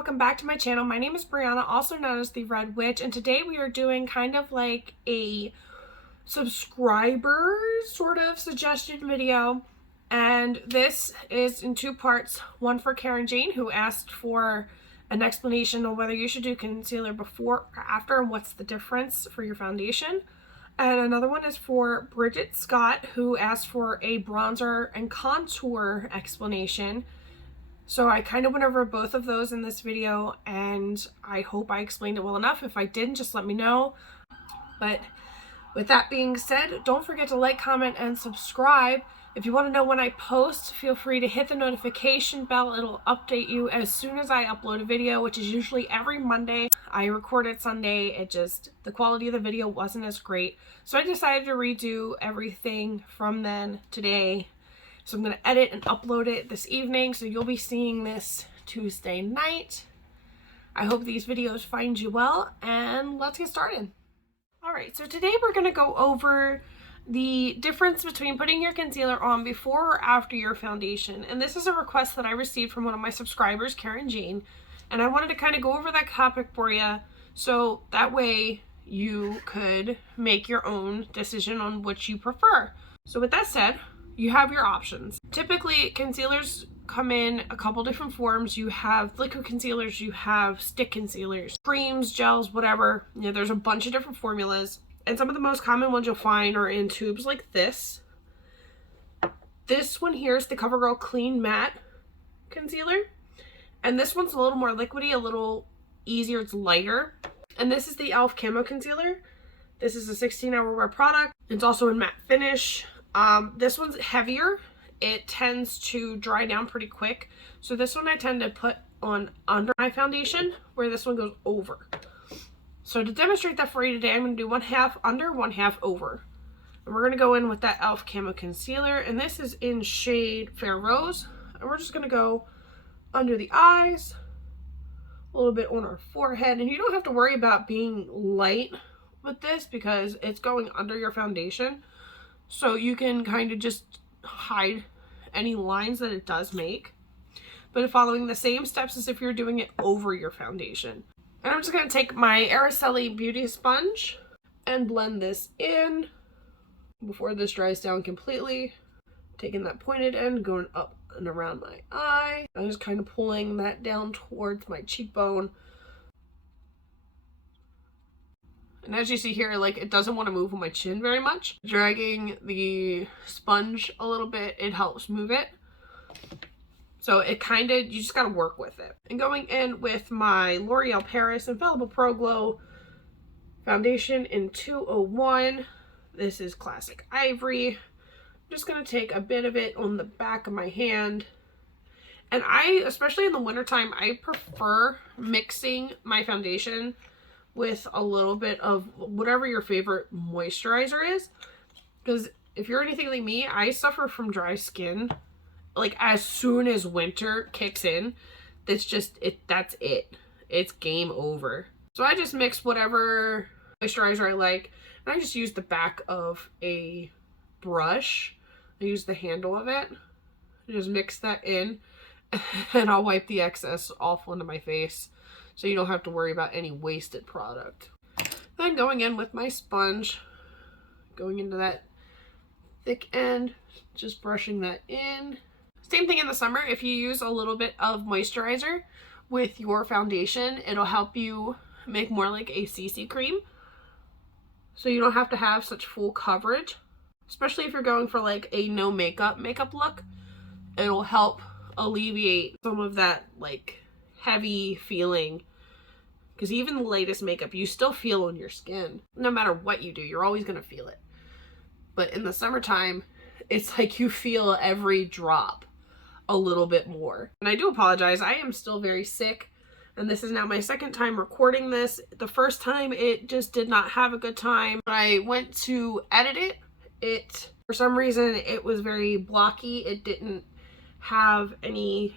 welcome back to my channel. My name is Brianna, also known as the Red Witch, and today we are doing kind of like a subscriber sort of suggestion video. And this is in two parts. One for Karen Jane, who asked for an explanation on whether you should do concealer before or after and what's the difference for your foundation. And another one is for Bridget Scott, who asked for a bronzer and contour explanation. So I kind of went over both of those in this video, and I hope I explained it well enough. If I didn't, just let me know. But with that being said, don't forget to like, comment, and subscribe. If you want to know when I post, feel free to hit the notification bell. It'll update you as soon as I upload a video, which is usually every Monday. I recorded Sunday. The quality of the video wasn't as great. So I decided to redo everything from then today. So I'm going to edit and upload it this evening, so you'll be seeing this Tuesday night. I hope these videos find you well, and let's get started. Alright, so today we're going to go over the difference between putting your concealer on before or after your foundation. And this is a request that I received from one of my subscribers, Karen Jane, and I wanted to kind of go over that topic for you, so that way you could make your own decision on which you prefer. So with that said, you have your options. Typically, concealers come in a couple different forms. You have liquid concealers, you have stick concealers, creams, gels, whatever. You know, there's a bunch of different formulas. And some of the most common ones you'll find are in tubes like this. This one here is the Covergirl Clean Matte Concealer. And this one's a little more liquidy, a little easier, it's lighter. And this is the E.L.F. Camo Concealer. This is a 16-hour wear product. It's also in matte finish. This one's heavier. It tends to dry down pretty quick. So this one I tend to put on under my foundation, where this one goes over. So to demonstrate that for you today, I'm going to do 1/2 under, 1/2 over. And we're going to go in with that E.L.F. Camo Concealer. And this is in shade Fair Rose. And we're just going to go under the eyes, a little bit on our forehead. And you don't have to worry about being light with this because it's going under your foundation. So you can kind of just hide any lines that it does make, but following the same steps as if you're doing it over your foundation. And I'm just going to take my Araceli Beauty Sponge and blend this in before this dries down completely. Taking that pointed end, going up and around my eye. I'm just kind of pulling that down towards my cheekbone. And as you see here, like, it doesn't want to move on my chin very much. Dragging the sponge a little bit, it helps move it. So it kind of, you just got to work with it. And going in with my L'Oreal Paris Infallible Pro Glow foundation in 201. This is classic Ivory. I'm just going to take a bit of it on the back of my hand. And I, especially in the wintertime, I prefer mixing my foundation with a little bit of whatever your favorite moisturizer is, because if you're anything like me, I suffer from dry skin. Like, as soon as winter kicks in, that's it, it's game over. So I just mix whatever moisturizer I like, and I just use the back of a brush. I use the handle of it, just mix that in, and I'll wipe the excess off onto my face, so you don't have to worry about any wasted product. Then going in with my sponge, going into that thick end, just brushing that in. Same thing in the summer. If you use a little bit of moisturizer with your foundation, it'll help you make more like a CC cream, so you don't have to have such full coverage. Especially if you're going for like a no makeup look, it'll help alleviate some of that like heavy feeling. Because even the lightest makeup, you still feel on your skin. No matter what you do, you're always going to feel it. But in the summertime, it's like you feel every drop a little bit more. And I do apologize, I am still very sick. And this is now my second time recording this. The first time, it just did not have a good time. I went to edit it. For some reason, it was very blocky. It didn't have any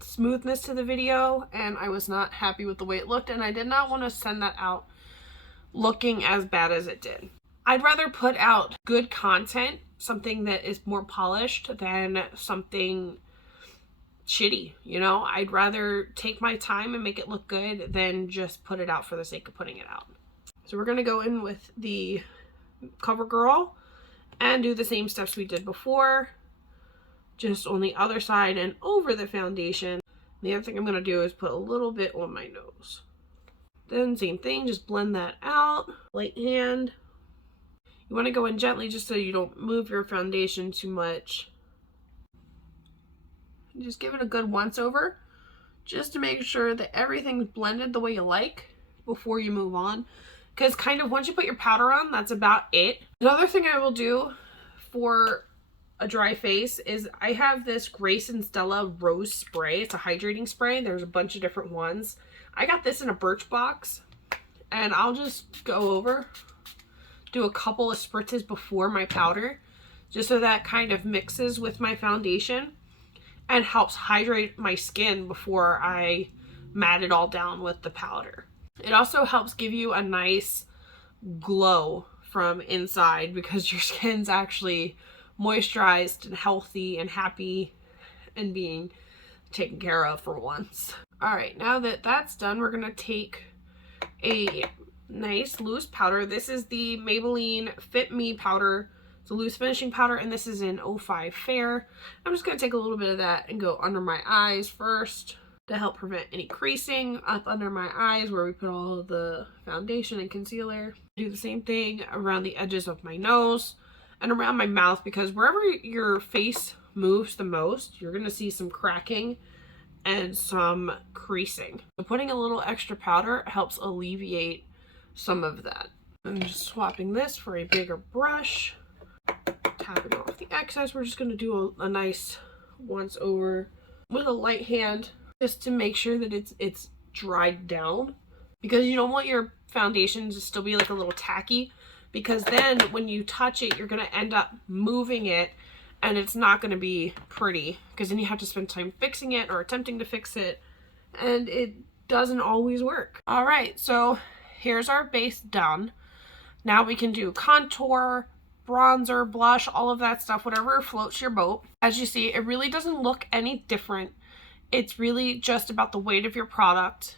smoothness to the video, and I was not happy with the way it looked, and I did not want to send that out looking as bad as it did. I'd rather put out good content, something that is more polished, than something shitty, you know? I'd rather take my time and make it look good than just put it out for the sake of putting it out. So we're going to go in with the Covergirl and do the same steps we did before, just on the other side and over the foundation. The other thing I'm going to do is put a little bit on my nose. Then same thing, just blend that out. Light hand. You want to go in gently just so you don't move your foundation too much. Just give it a good once over just to make sure that everything's blended the way you like before you move on. Because kind of once you put your powder on, that's about it. Another thing I will do for a dry face is I have this Grace and Stella Rose Spray. It's a hydrating spray. There's a bunch of different ones. I got this in a Birchbox, and I'll just go over, do a couple of spritzes before my powder, just so that kind of mixes with my foundation and helps hydrate my skin before I mat it all down with the powder. It also helps give you a nice glow from inside because your skin's actually moisturized and healthy and happy and being taken care of for once. All right, now that that's done, we're gonna take a nice loose powder. This is the Maybelline Fit Me powder. It's a loose finishing powder, and this is in 05 Fair. I'm just going to take a little bit of that and go under my eyes first to help prevent any creasing up under my eyes where we put all of the foundation and concealer. Do the same thing around the edges of my nose and around my mouth, because wherever your face moves the most, you're going to see some cracking and some creasing. So putting a little extra powder helps alleviate some of that. I'm just swapping this for a bigger brush. Tapping off the excess. We're just going to do a nice once over with a light hand just to make sure that it's dried down, because you don't want your foundation to still be like a little tacky, because then when you touch it you're going to end up moving it and it's not going to be pretty, because then you have to spend time fixing it or attempting to fix it, and it doesn't always work. All right, so here's our base done. Now we can do contour, bronzer, blush, all of that stuff, whatever floats your boat. As you see, it really doesn't look any different. It's really just about the weight of your product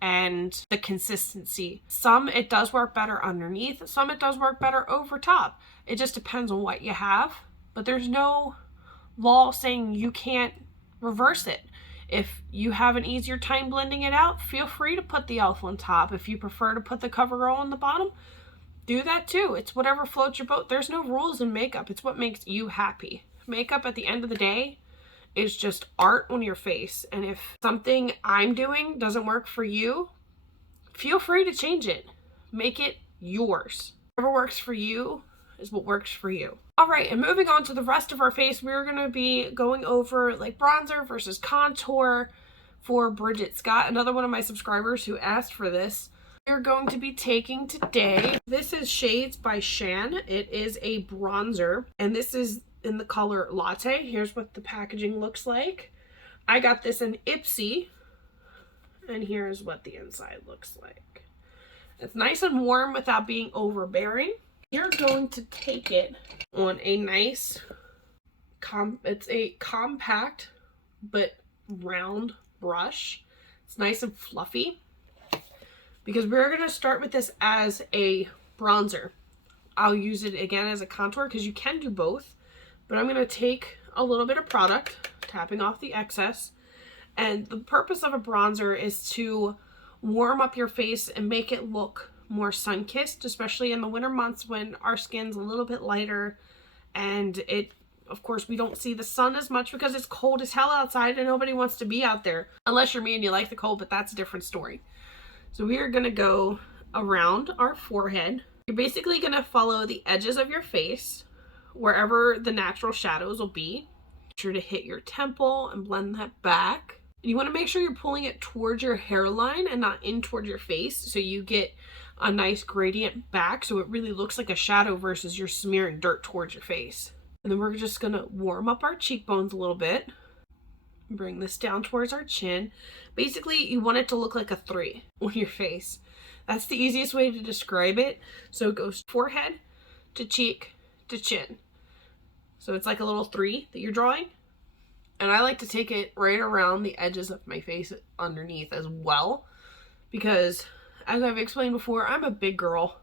and the consistency. Some it does work better underneath, some it does work better over top. It just depends on what you have, but there's no law saying you can't reverse it. If you have an easier time blending it out, feel free to put the e.l.f. on top. If you prefer to put the CoverGirl on the bottom, do that too. It's whatever floats your boat. There's no rules in makeup. It's what makes you happy. Makeup at the end of the day is just art on your face. And if something I'm doing doesn't work for you, feel free to change it. Make it yours. Whatever works for you is what works for you. All right, and moving on to the rest of our face, we're going to be going over like bronzer versus contour for Bridget Scott, another one of my subscribers who asked for this. We're going to be taking today, this is Shades by Shan. It is a bronzer, and this is in the color Latte. Here's what the packaging looks like. I got this in Ipsy, and here's what the inside looks like. It's nice and warm without being overbearing. You're going to take it on a nice, it's a compact but round brush. It's nice and fluffy, because we're going to start with this as a bronzer. I'll use it again as a contour because you can do both, but I'm going to take a little bit of product, tapping off the excess, and the purpose of a bronzer is to warm up your face and make it look more sun-kissed, especially in the winter months when our skin's a little bit lighter and of course we don't see the sun as much because it's cold as hell outside and nobody wants to be out there unless you're me and you like the cold, but that's a different story. So we are going to go around our forehead. You're basically going to follow the edges of your face wherever the natural shadows will be. Make sure to hit your temple and blend that back. You want to make sure you're pulling it towards your hairline and not in towards your face, so you get a nice gradient back so it really looks like a shadow versus you're smearing dirt towards your face. And then we're just going to warm up our cheekbones a little bit. Bring this down towards our chin. Basically, you want it to look like a 3 on your face. That's the easiest way to describe it. So it goes forehead to cheek to chin. So it's like a little 3 that you're drawing. And I like to take it right around the edges of my face underneath as well, because as I've explained before, I'm a big girl.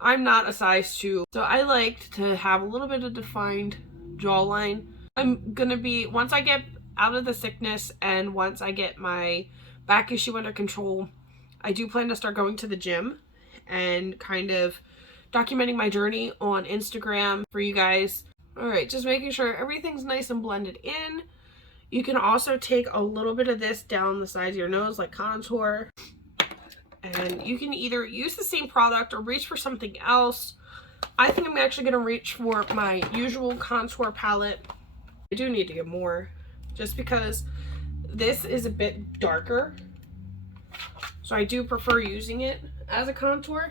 I'm not a size 2. So I like to have a little bit of defined jawline. I'm gonna be, once I get out of the sickness and once I get my back issue under control, I do plan to start going to the gym and kind of documenting my journey on Instagram for you guys. All right, just making sure everything's nice and blended in. You can also take a little bit of this down the sides of your nose like contour. And you can either use the same product or reach for something else. I think I'm actually going to reach for my usual contour palette. I do need to get more just because this is a bit darker. So I do prefer using it as a contour.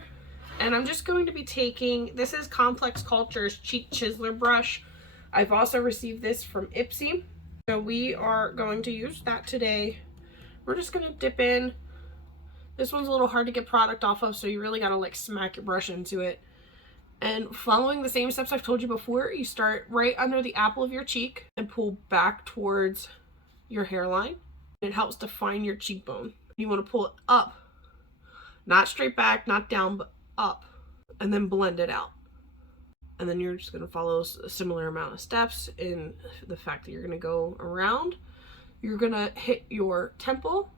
And I'm just going to be taking, this is Complex Culture's Cheek Chiseler brush. I've also received this from Ipsy. So we are going to use that today. We're just going to dip in. This one's a little hard to get product off of, so you really got to like smack your brush into it. And following the same steps I've told you before, you start right under the apple of your cheek and pull back towards your hairline. It helps define your cheekbone. You want to pull it up, not straight back, not down, but up, and then blend it out. And then you're just going to follow a similar amount of steps in the fact that you're going to go around. You're going to hit your temple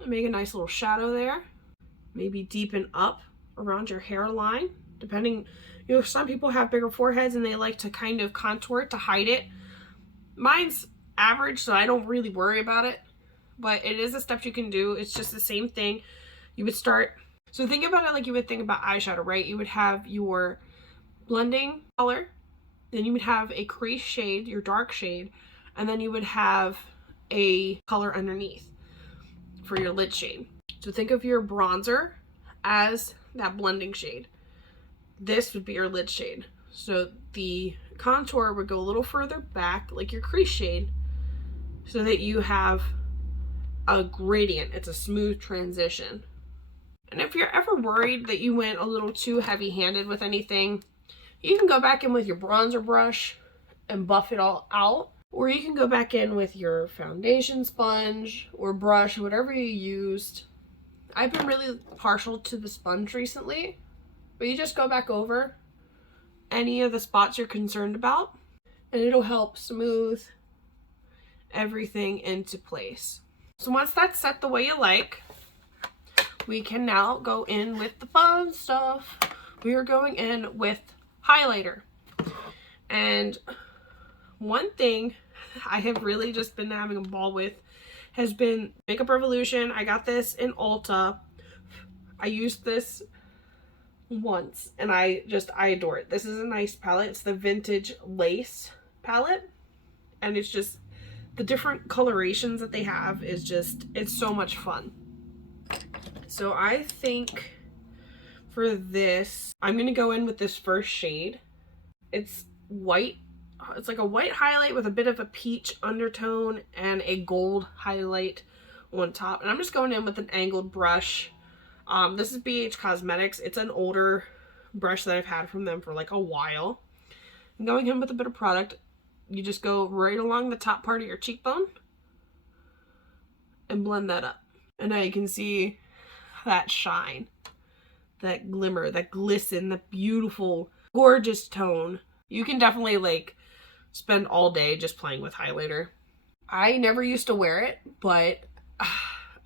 and make a nice little shadow there. Maybe deepen up around your hairline, depending, you know, some people have bigger foreheads and they like to kind of contour it to hide it. Mine's average, so I don't really worry about it, but it is a step you can do. It's just the same thing. You would start, so think about it like you would think about eyeshadow, right? You would have your blending color, then you would have a crease shade, your dark shade, and then you would have a color underneath for your lid shade. So think of your bronzer as that blending shade. This would be your lid shade. So the contour would go a little further back, like your crease shade, so that you have a gradient. It's a smooth transition. And if you're ever worried that you went a little too heavy-handed with anything, you can go back in with your bronzer brush and buff it all out. Or you can go back in with your foundation sponge or brush, whatever you used. I've been really partial to the sponge recently, but you just go back over any of the spots you're concerned about, and it'll help smooth everything into place. So once that's set the way you like, we can now go in with the fun stuff. We are going in with highlighter. And one thing I have really just been having a ball with has been Makeup Revolution. I got this in Ulta. I used this once and I adore it. This is a nice palette. It's the Vintage Lace palette. And it's just, the different colorations that they have is just, it's so much fun. So I think for this, I'm going to go in with this first shade. It's white. It's like a white highlight with a bit of a peach undertone and a gold highlight on top. And I'm just going in with an angled brush. This is BH Cosmetics. It's an older brush that I've had from them for like a while. I'm going in with a bit of product. You just go right along the top part of your cheekbone and blend that up. And now you can see that shine, that glimmer, that glisten, that beautiful, gorgeous tone. You can definitely like spend all day just playing with highlighter. I never used to wear it, but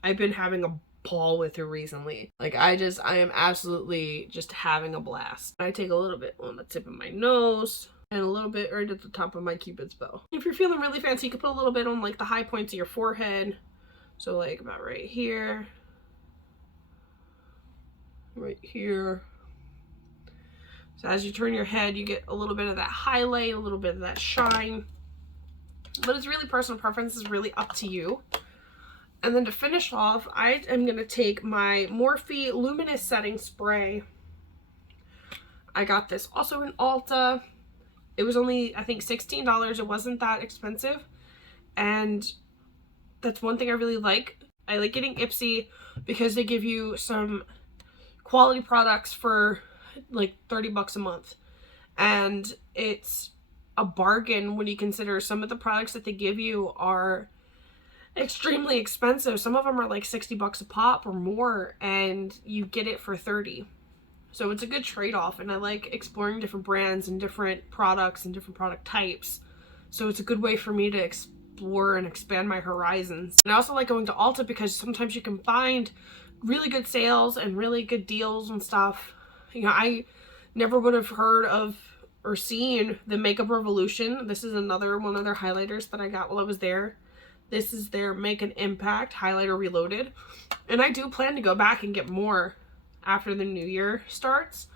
I've been having a ball with it recently. Like I am absolutely just having a blast. I take a little bit on the tip of my nose and a little bit right at the top of my Cupid's bow. If you're feeling really fancy, you can put a little bit on like the high points of your forehead. So like about right here. Right here. So as you turn your head, you get a little bit of that highlight, a little bit of that shine. But it's really personal preference. It's really up to you. And then to finish off, I am going to take my Morphe Luminous Setting Spray. I got this also in Ulta. It was only, I think, $16. It wasn't that expensive. And that's one thing I really like. I like getting Ipsy because they give you some quality products for like 30 bucks a month. And it's a bargain when you consider some of the products that they give you are extremely expensive. Some of them are like 60 bucks a pop or more, and you get it for 30. So it's a good trade-off, and I like exploring different brands and different products and different product types. So it's a good way for me to explore and expand my horizons. And I also like going to Ulta because sometimes you can find really good sales and really good deals and stuff. You know, I never would have heard of or seen the Makeup Revolution. This is another one of their highlighters that I got while I was there. This is their Make an Impact Highlighter Reloaded. And I do plan to go back and get more after the new year starts,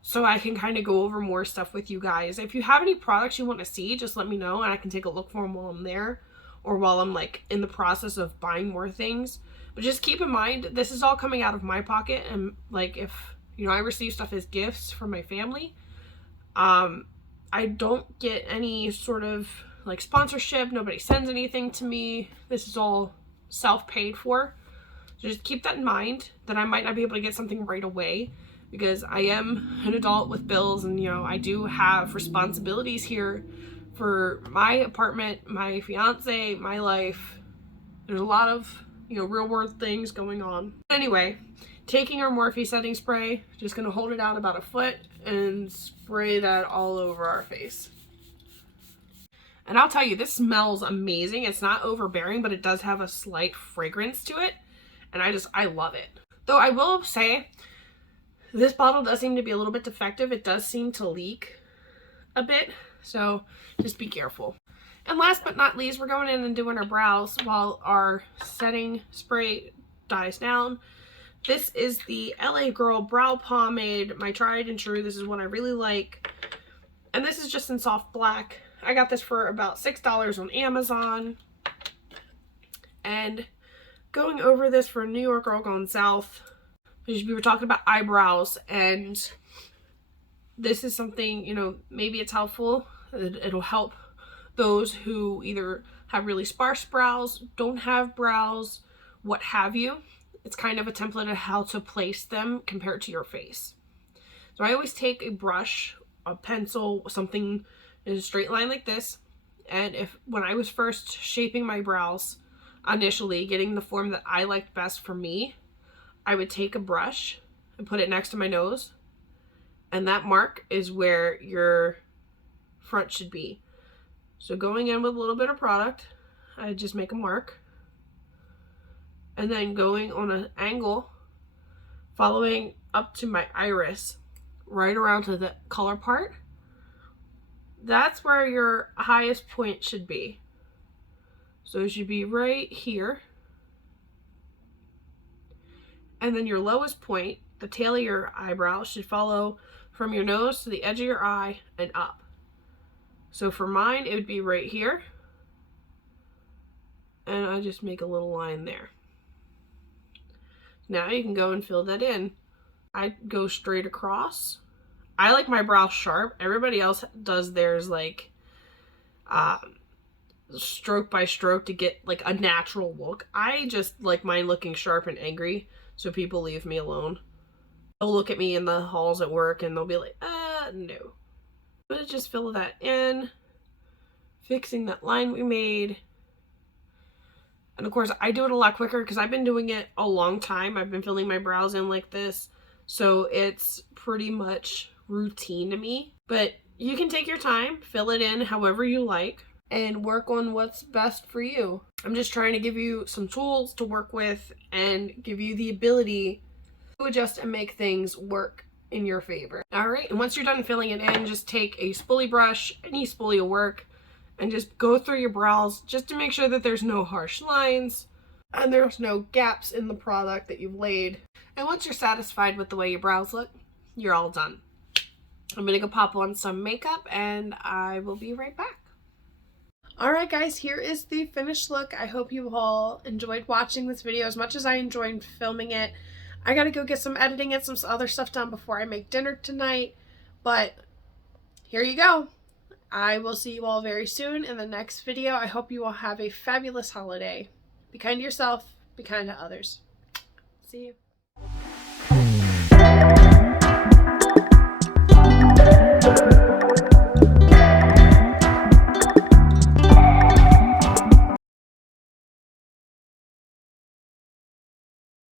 so I can kind of go over more stuff with you guys. If you have any products you want to see, just let me know and I can take a look for them while I'm there, or while I'm like in the process of buying more things. But just keep in mind, this is all coming out of my pocket, and like, if you know, I receive stuff as gifts from my family, I don't get any sort of like sponsorship. Nobody sends anything to me. This is all self-paid for. So just keep that in mind, that I might not be able to get something right away because I am an adult with bills, and you know, I do have responsibilities here for my apartment, my fiance, my life. There's a lot of, you know, real world things going on. Anyway, taking our Morphe setting spray, just gonna hold it out about a foot and spray that all over our face. And I'll tell you, this smells amazing. It's not overbearing, but it does have a slight fragrance to it. And I love it. Though I will say, this bottle does seem to be a little bit defective. It does seem to leak a bit. So just be careful. And last but not least, we're going in and doing our brows while our setting spray dies down. This is the LA Girl Brow Pomade, my tried and true. This is one I really like. And this is just in soft black. I got this for about $6 on Amazon. And going over this for New York Girl Gone South, we were talking about eyebrows, and this is something, you know, maybe it's helpful. It'll help those who either have really sparse brows, don't have brows, what have you. It's kind of a template of how to place them compared to your face. So I always take a brush, a pencil, something in a straight line like this, and when I was first shaping my brows, initially getting the form that I liked best for me, I would take a brush and put it next to my nose, and that mark is where your front should be. So going in with a little bit of product, I just make a mark, and then going on an angle, following up to my iris, right around to the color part. That's where your highest point should be. So it should be right here. And then your lowest point, the tail of your eyebrow, should follow from your nose to the edge of your eye and up. So for mine, it would be right here. And I just make a little line there. Now you can go and fill that in. I go straight across. I like my brow sharp. Everybody else does theirs like stroke by stroke to get like a natural look. I just like mine looking sharp and angry, so people leave me alone. They'll look at me in the halls at work and they'll be like, no. But just fill that in, fixing that line we made. And of course, I do it a lot quicker because I've been doing it a long time. I've been filling my brows in like this, so it's pretty much routine to me. But you can take your time, fill it in however you like, and work on what's best for you. I'm just trying to give you some tools to work with and give you the ability to adjust and make things work in your favor. All right, and once you're done filling it in, just take a spoolie brush, any spoolie will work, and just go through your brows just to make sure that there's no harsh lines and there's no gaps in the product that you've laid. And once you're satisfied with the way your brows look, you're all done. I'm gonna go pop on some makeup and I will be right back. Alright guys, here is the finished look. I hope you all enjoyed watching this video as much as I enjoyed filming it. I gotta go get some editing and some other stuff done before I make dinner tonight, but here you go. I will see you all very soon in the next video. I hope you all have a fabulous holiday. Be kind to yourself, be kind to others. See you.